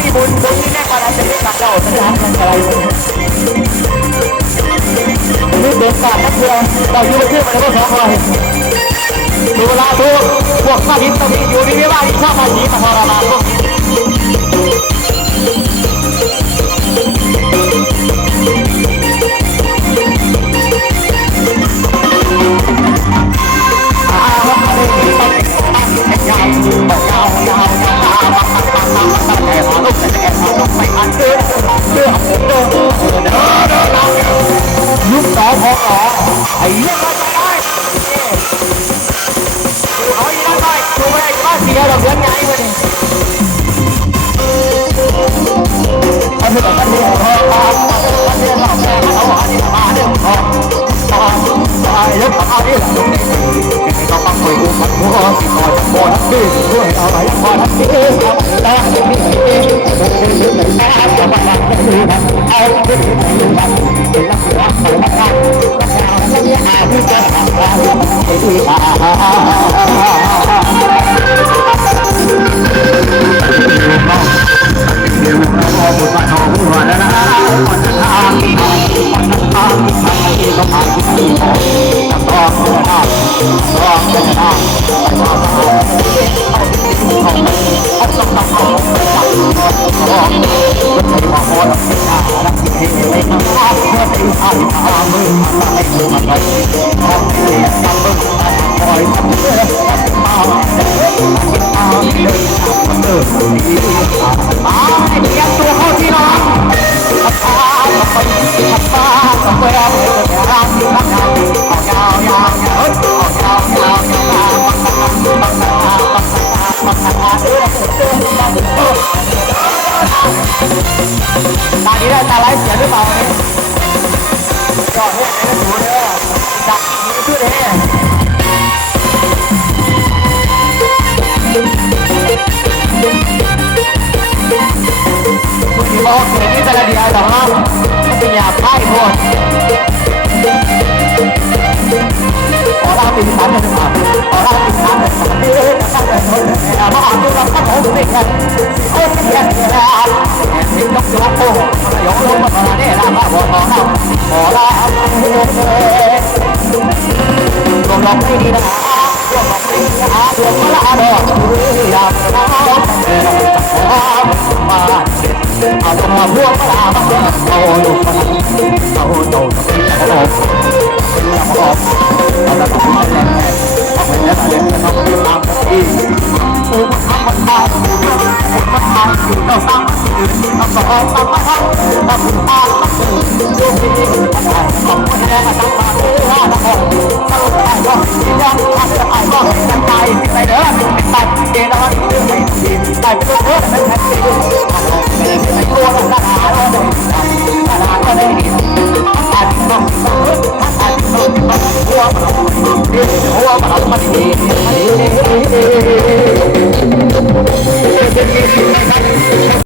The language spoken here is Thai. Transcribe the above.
พี่บุญบุญนี่แม่กำลังจะเล่นกับเราไม่รับมันอะไรนี่เด็กกาดนักเรียนเราอยู่เพื่อนมันก็สองคน ดูเวลาดูพวกข้าดินตรงนี้อยู่ในวิวาที่ชอบมาหนีมาทรมานพวก ยกกับอาดีหลังนี้เราปังไปกูปัดหัวสิคอยบอทักดีด้วยเอาไปบอทักดีเอาไปตาดีดีดีดีดีตาเอาไปตาดีดีเอาไปดีดีต้เป็นนักรักของมันรักเราไม่ยากที่จะทำเราไม่ดีอะ Thank you. เออเออตาดีได้ตาไร้เสียหรือเปล่าเนี่ยจอดให้ไอ้หนูเนี่ยจับมือชื่อเนี่ย โลกสิ่งที่จะระเดียวต่อห้องเป็นอย่าพ่ายพวดขอเราติดตามกันมาขอเราติดสามกันมาดีนะครับแต่คนแต่มาอ่านดูเราข้าผมติดกันโอ้ยเสียเสียแล้วติดยกยกโอ้ยกลงมาเนี่ยนะมาบอกเราขอเราลงลงไม่ดีนะลงลงไม่ดีนะลงมาละดอกอย่าไปนะมา เอาตัวมาหัวปลาบ้าเอาลูกปลาเอาโตเอาออกเอาออกเอาละต้องมาแรงแรงเอาไปแล้วเล่นกันต้องมีความดีกูทำมันมากูทำมันอยู่เราทำมันอยู่เราสอนทำมันทำทำมาทำมันอยู่โยกไปทำมันทำมันแล้วทำมันเออทำมันทำมัน